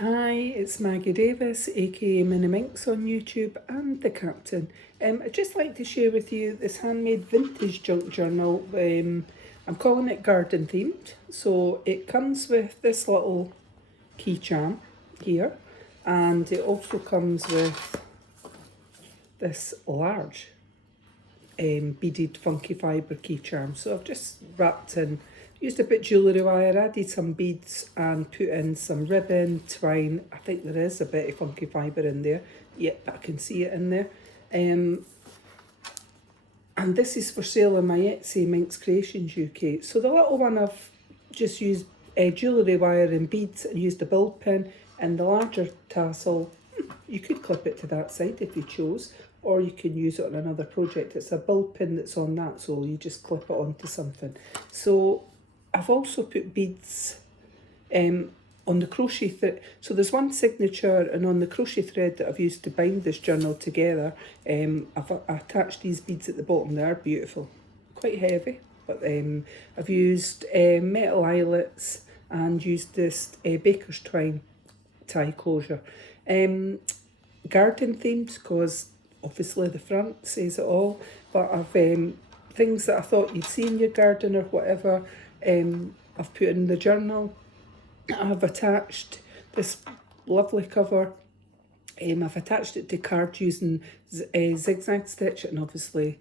Hi, it's Maggie Davis, aka Minx on YouTube, and the Captain. I'd just like to share with you this handmade vintage junk journal. I'm calling it garden themed. So it comes with this little key charm here, and it also comes with this large beaded funky fibre key charm. So I've just wrapped in, used a bit jewellery wire, added some beads and put in some ribbon, twine. I think there is a bit of funky fibre in there. Yep, I can see it in there. And this is for sale on my Etsy, MinxCreationsUK. So the little one I've just used jewellery wire and beads and used a bull pin, and the larger tassel, you could clip it to that side if you chose, or you can use it on another project. It's a bull pin that's on that, so you just clip it onto something. So I've also put beads on the crochet thread. So there's one signature, and on the crochet thread that I've used to bind this journal together, I've attached these beads at the bottom. They are beautiful, quite heavy, but I've used metal eyelets and used this baker's twine tie closure. Garden themed, because obviously the front says it all, but I've things that I thought you'd see in your garden or whatever, I've put in the journal. I've attached this lovely cover. I've attached it to card using zigzag stitch and obviously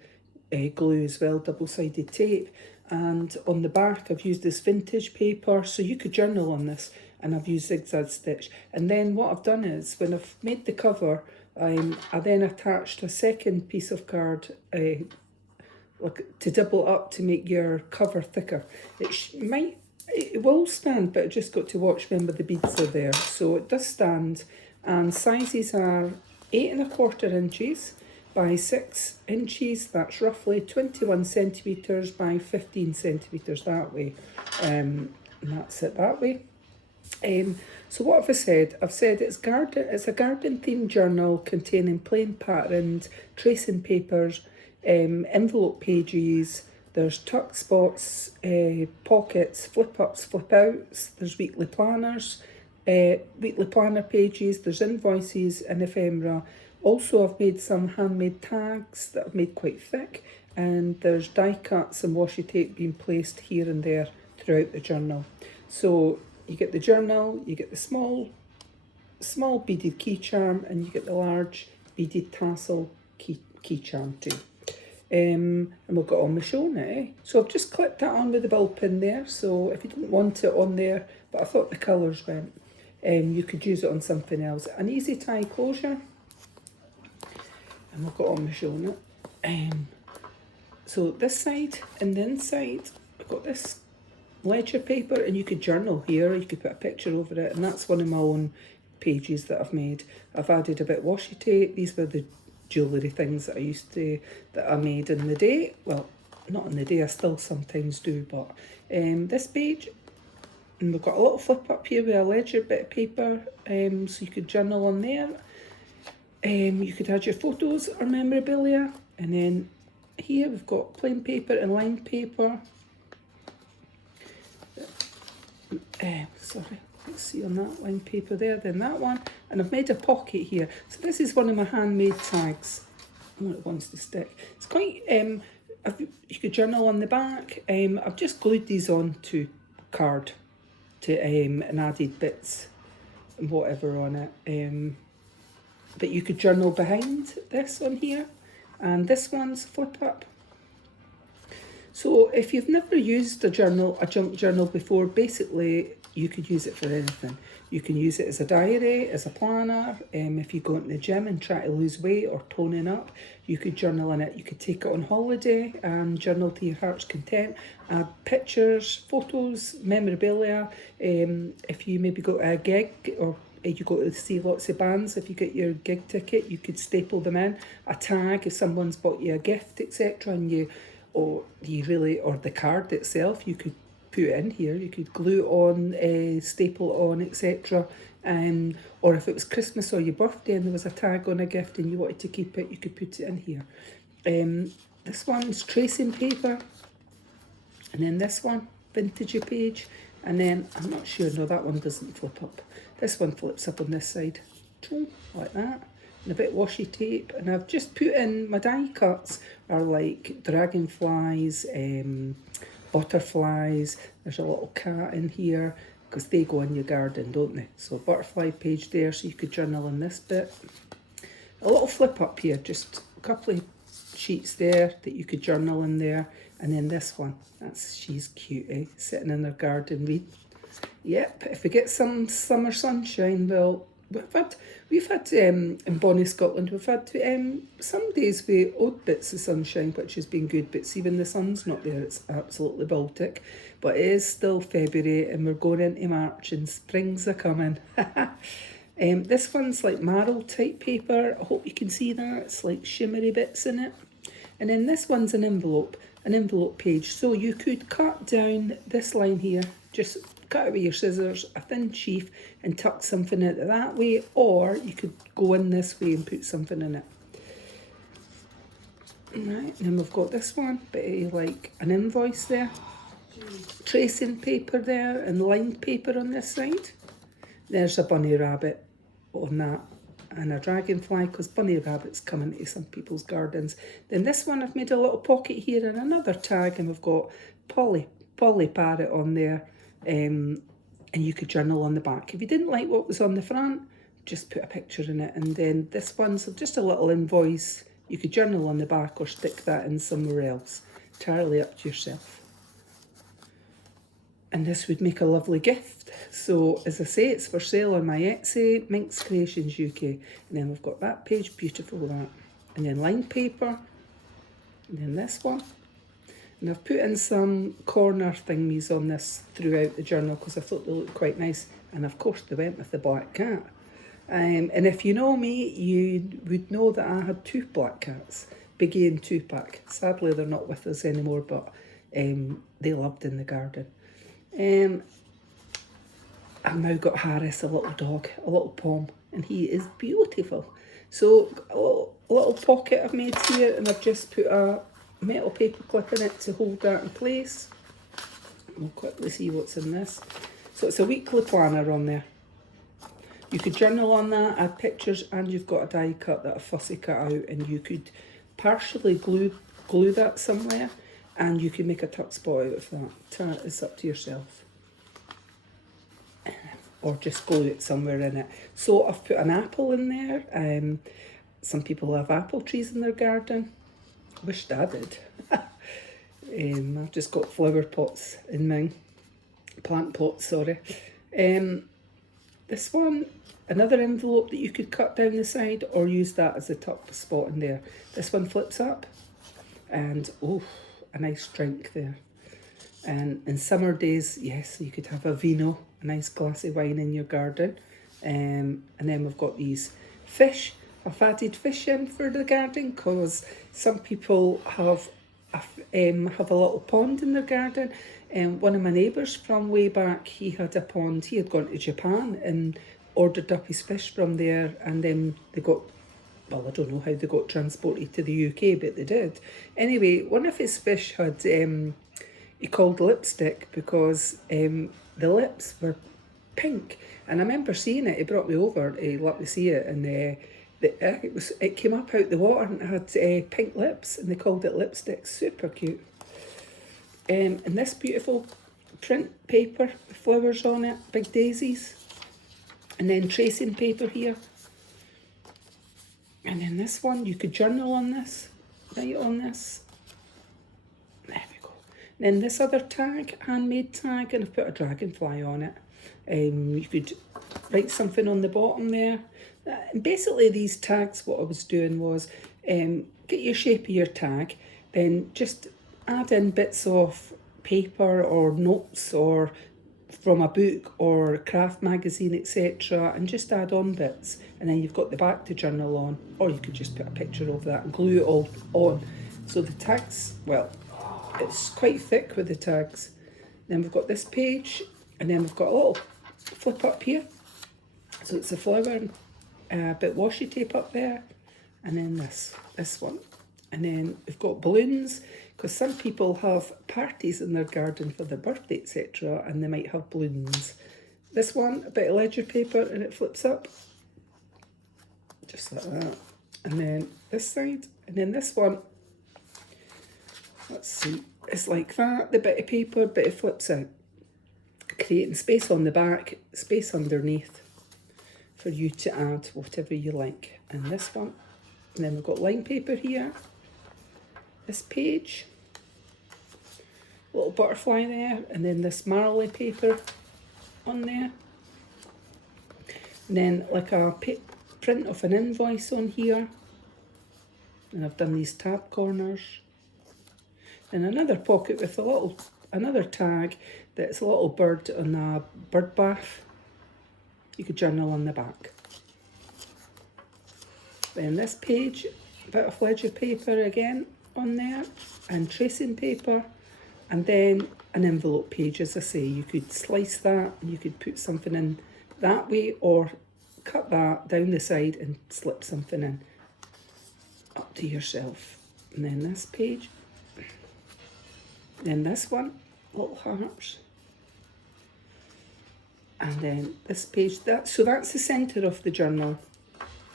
glue as well, double-sided tape. And on the back I've used this vintage paper, so you could journal on this, and I've used zigzag stitch. And then what I've done is, when I've made the cover, I then attached a second piece of card like to double up to make your cover thicker. It will stand, but I just got to watch. Remember, the beads are there, so it does stand. And sizes are 8¼ inches by 6 inches. That's roughly 21 centimetres by 15 centimetres that way. And that's it that way. So what have I said? I've said it's a garden themed journal containing plain patterned tracing papers, envelope pages. There's tuck spots, pockets, flip ups, flip outs. There's weekly planners, weekly planner pages. There's invoices and ephemera. Also, I've made some handmade tags that I've made quite thick, and there's die cuts and washi tape being placed here and there throughout the journal. So you get the journal, you get the small beaded key charm, and you get the large beaded tassel key charm too. And we've got on my show now. So I've just clipped that on with the bull pin there. So if you didn't want it on there, but I thought the colours went, you could use it on something else. An easy tie closure. And we've got on my show now. So this side and the inside, I've got this ledger paper, and you could journal here, you could put a picture over it, and that's one of my own pages that I've made. I've added a bit of washi tape. These were the jewellery things that I made in the day. Well, not in the day, I still sometimes do, but this page, and we've got a little flip up here with a ledger bit of paper, so you could journal on there. You could add your photos or memorabilia, and then here we've got plain paper and lined paper. Sorry, let's see on that line paper there, then that one, and I've made a pocket here. So this is one of my handmade tags. Oh, it wants to stick. It's quite, you could journal on the back. I've just glued these on to card and added bits and whatever on it. But you could journal behind this on here, and this one's flip up. So if you've never used a junk journal before, basically you could use it for anything. You can use it as a diary, as a planner. If you go into the gym and try to lose weight or toning up, you could journal in it. You could take it on holiday and journal to your heart's content. Add pictures, photos, memorabilia. If you maybe go to a gig, or you go to see lots of bands, if you get your gig ticket, you could staple them in. A tag, if someone's bought you a gift, etc., and or the card itself, you could put it in here. You could glue on, staple on, etc. Or if it was Christmas or your birthday and there was a tag on a gift and you wanted to keep it, you could put it in here. This one's tracing paper, and then this one, vintage page, And then, I'm not sure, no, that one doesn't flip up. This one flips up on this side, like that. And a bit washi tape. And I've just put in, my die cuts are like dragonflies, butterflies. There's a little cat in here, because they go in your garden, don't they? So butterfly page there, so you could journal in this bit. A little flip up here, just a couple of sheets there that you could journal in there. And then this one, she's cute, eh? Sitting in her garden reading. Yep, if we get some summer sunshine, well, we've had in Bonnie, Scotland, we've had some days with odd bits of sunshine, which has been good, but see when the sun's not there, it's absolutely Baltic. But it is still February, and we're going into March, and springs are coming. This one's like marl type paper. I hope you can see that. It's like shimmery bits in it. And then this one's an envelope page. So you could cut down this line here, just cut it with your scissors, a thin sheaf, and tuck something out that way, or you could go in this way and put something in it. Right, and then we've got this one, bit of like an invoice there, tracing paper there, and lined paper on this side. There's a bunny rabbit on that, and a dragonfly, because bunny rabbits come into some people's gardens. Then this one, I've made a little pocket here and another tag, and we've got Polly Parrot on there, and you could journal on the back. If you didn't like what was on the front, just put a picture in it. And then this one's just a little invoice. You could journal on the back or stick that in somewhere else. Entirely up to yourself. And this would make a lovely gift. So, as I say, it's for sale on my Etsy, MinxCreationsUK. And then we've got that page, beautiful that. And then lined paper. And then this one. And I've put in some corner thingies on this throughout the journal because I thought they looked quite nice. And of course, they went with the black cat. And if you know me, you would know that I had two black cats, Biggie and Tupac. Sadly, they're not with us anymore, but they lived in the garden. I've now got Harris, a little dog, a little pom, and he is beautiful. So a little pocket I've made here, and I've just put a metal paper clip in it to hold that in place. We'll quickly see what's in this. So it's a weekly planner on there. You could journal on that, add pictures, and you've got a die cut that a fussy cut out, and you could partially glue that somewhere, and you can make a tuck spot out of that. It's up to yourself. Or just glue it somewhere in it. So I've put an apple in there. Some people have apple trees in their garden. Wished I did. I've just got flower pots in mine. Plant pots, sorry. This one, another envelope that you could cut down the side or use that as a tuck spot in there. This one flips up, and oh, a nice drink there. And in summer days, yes, you could have a vino, a nice glass of wine in your garden. And then we've got these fish. I've added fish in for the garden because some people have a little pond in their garden. One of my neighbours from way back, he had a pond. He had gone to Japan and ordered up his fish from there, and then they got, well, I don't know how they got transported to the UK, but they did. Anyway, one of his fish had, he called lipstick because the lips were pink. And I remember seeing it, he brought me over to let me see it, and it came up out the water and it had pink lips, and they called it lipstick. Super cute. And this beautiful print paper with flowers on it, big daisies. And then tracing paper here. And then this one, you could journal on this, write on this. There we go. Then this other tag, handmade tag, and I've put a dragonfly on it. You could write something on the bottom there. And basically these tags, what I was doing was get your shape of your tag, then just add in bits of paper or notes or from a book or craft magazine, etc., and just add on bits, and then you've got the back to journal on, or you could just put a picture of that and glue it all on. So the tags, well, it's quite thick with the tags. Then we've got this page, and then we've got a little flip up here, so it's a flower, a bit washi tape up there, and then this one, and then we've got balloons, because some people have parties in their garden for their birthday, etc., and they might have balloons. This one, a bit of ledger paper, and it flips up, just like that. And then this side, and then this one, let's see, it's like that, the bit of paper, but it flips out, creating space on the back, space underneath, for you to add whatever you like. And this one, and then we've got line paper here, this page, little butterfly there, and then this marley paper on there, and then like a print of an invoice on here, and I've done these tab corners, and another pocket with another tag that's a little bird on a bird bath. You could journal on the back. Then this page, a bit of ledger paper again on there, and tracing paper, and then an envelope page. As I say, you could slice that and you could put something in that way, or cut that down the side and slip something in, up to yourself. And then this page, then this one, little hearts, and then this page, so that's the centre of the journal.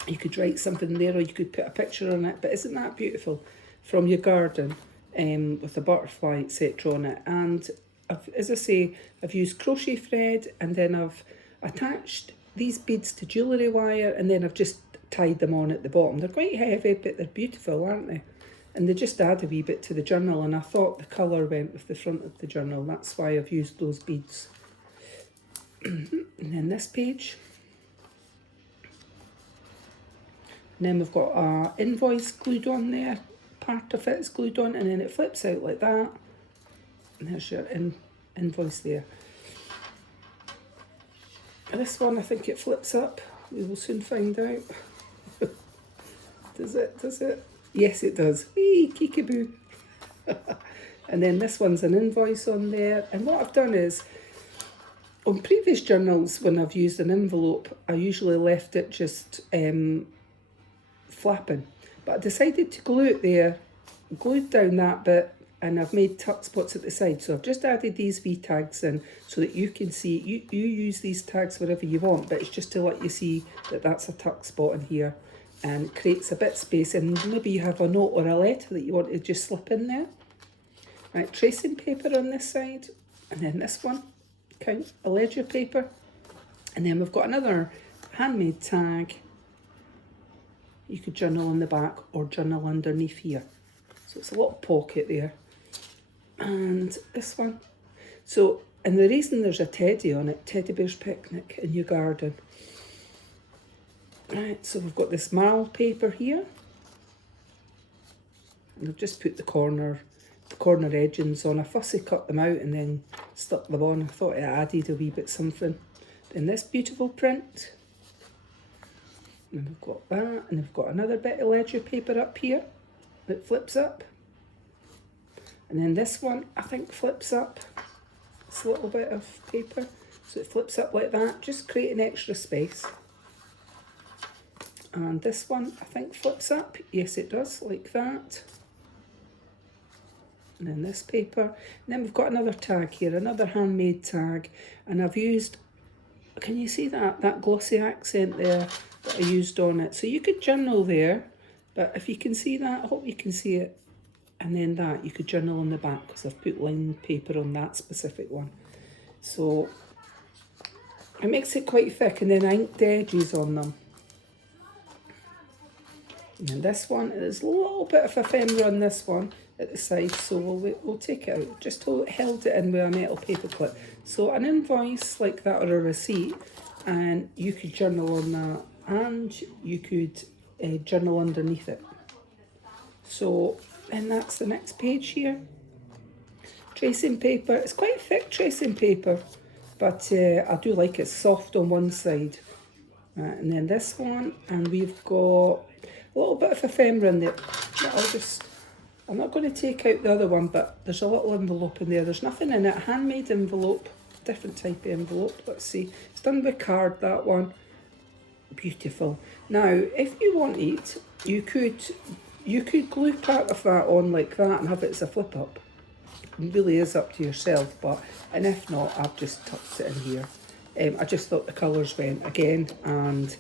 You could write something there, or you could put a picture on it, but isn't that beautiful, from your garden, with a butterfly, etc. on it. And as I say, I've used crochet thread, and then I've attached these beads to jewellery wire, and then I've just tied them on at the bottom. They're quite heavy, but they're beautiful, aren't they? And they just add a wee bit to the journal, and I thought the colour went with the front of the journal. That's why I've used those beads. And then this page. And then we've got a invoice glued on there. Part of it is glued on, and then it flips out like that. And there's your invoice there. This one, I think it flips up. We will soon find out. Does it? Does it? Yes, it does. Whee, kiekaboo. And then this one's an invoice on there. And what I've done is, on previous journals, when I've used an envelope, I usually left it just flapping. But I decided to glue it there, glued down that bit, and I've made tuck spots at the side. So I've just added these wee tags in so that you can see, you use these tags wherever you want, but it's just to let you see that that's a tuck spot in here, and creates a bit of space, and maybe you have a note or a letter that you want to just slip in there. Right, tracing paper on this side, and then this one, count, a ledger paper, and then we've got another handmade tag. You could journal on the back or journal underneath here. So it's a little pocket there. And this one. So, and the reason there's a teddy on it, Teddy Bear's Picnic in your garden. Right, so we've got this marl paper here. And I've just put the corner edgings on. I fussy cut them out and then stuck them on. I thought it added a wee bit something. Then this beautiful print. And we've got that, and we've got another bit of ledger paper up here that flips up. And then this one, I think, flips up. This little bit of paper. So it flips up like that, just creating extra space. And this one, I think, flips up. Yes, it does, like that. And then this paper. And then we've got another tag here, another handmade tag. And I've used, can you see that glossy accent there that I used on it? So you could journal there, but if you can see that, I hope you can see it. And then that, you could journal on the back, because I've put lined paper on that specific one. So it makes it quite thick, and then I inked the edges on them. And then this one, there's a little bit of ephemera on this one at the side, so we'll take it out. Just held it in with a metal paper clip. So an invoice like that, or a receipt, and you could journal on that, and you could journal underneath it. So, and that's the next page here. Tracing paper. It's quite thick tracing paper, but I do like it soft on one side. And then this one, and we've got a little bit of ephemera in there. I'm not going to take out the other one, but there's a little envelope in there. There's nothing in it. Handmade envelope, different type of envelope. Let's see. It's done with card, that one. Beautiful. Now, if you wanted, you could You could glue part of that on like that and have it as a flip up. It really is up to yourself, and if not, I've just tucked it in here. I just thought the colours went again, and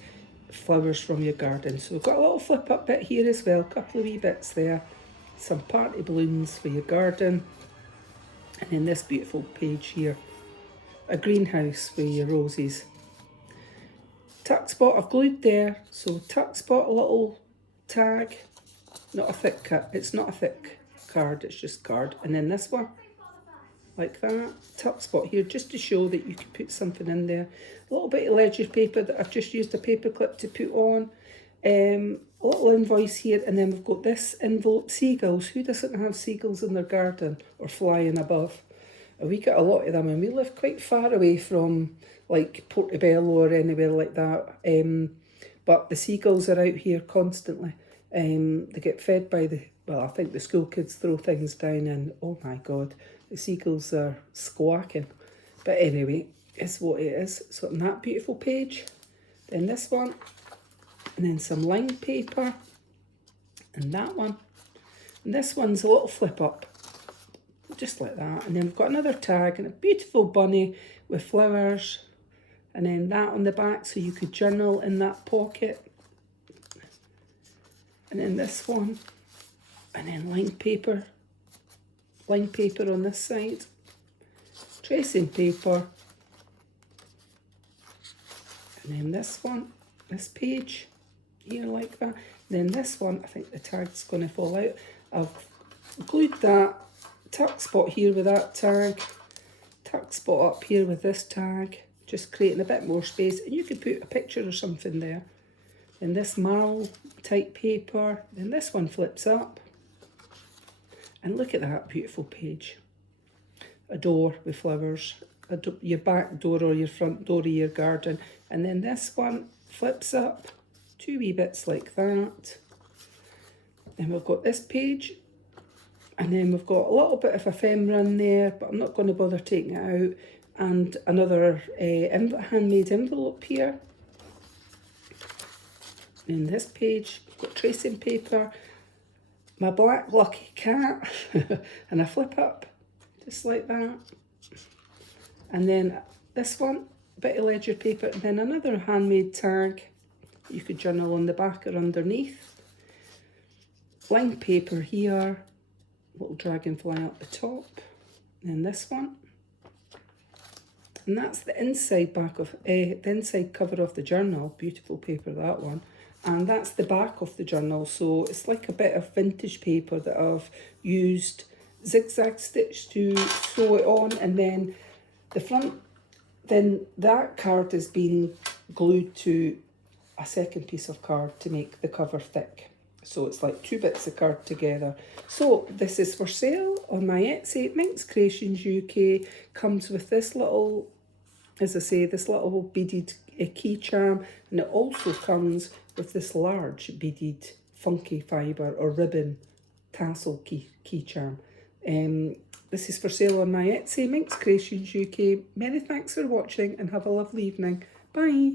flowers from your garden. So we've got a little flip up bit here as well, a couple of wee bits there, some party balloons for your garden, and then this beautiful page here, a greenhouse for your roses. Tuck spot I've glued there, so tuck spot, a little tag, not a thick cut, it's not a thick card, it's just card. And then this one, like that, tuck spot here, just to show that you can put something in there. A little bit of ledger paper that I've just used a paper clip to put on. A little invoice here, and then we've got this envelope, seagulls. Who doesn't have seagulls in their garden or flying above? And we get a lot of them, and we live quite far away from like Portobello or anywhere like that. But the seagulls are out here constantly. They get fed by I think the school kids throw things down, and oh my God, the seagulls are squawking. But anyway, it's what it is. So on that beautiful page, then this one, and then some lined paper, and that one. And this one's a little flip up, just like that. And then we've got another tag and a beautiful bunny with flowers, and then that on the back so you could journal in that pocket. And then this one, and then lined paper on this side, tracing paper, and then this one, this page here like that. And then this one, I think the tag's going to fall out. I've glued that tuck spot here with that tag, tuck spot up here with this tag, just creating a bit more space, and you could put a picture or something there. Then this marl type paper, then this one flips up, and look at that beautiful page. A door with flowers, your back door or your front door of your garden, and then this one flips up, two wee bits like that. Then we've got this page, and then we've got a little bit of ephemera in there, but I'm not going to bother taking it out, and another handmade envelope here. In this page, we've got tracing paper, my black lucky cat, and a flip up, just like that. And then this one, a bit of ledger paper, and then another handmade tag. You could journal on the back or underneath. Lined paper here, little dragonfly up the top. And then this one. And that's the inside back of the inside cover of the journal. Beautiful paper, that one. And that's the back of the journal. So it's like a bit of vintage paper that I've used zigzag stitch to sew it on, and then the front, then that card is being glued to a second piece of card to make the cover thick. So it's like two bits of card together. So this is for sale on my Etsy. MinxCreationsUK comes with this little, as I say, this little beaded key charm, and it also comes with this large beaded funky fibre or ribbon tassel key charm. This is for sale on my Etsy, MinxCreationsUK. Many thanks for watching, and have a lovely evening. Bye.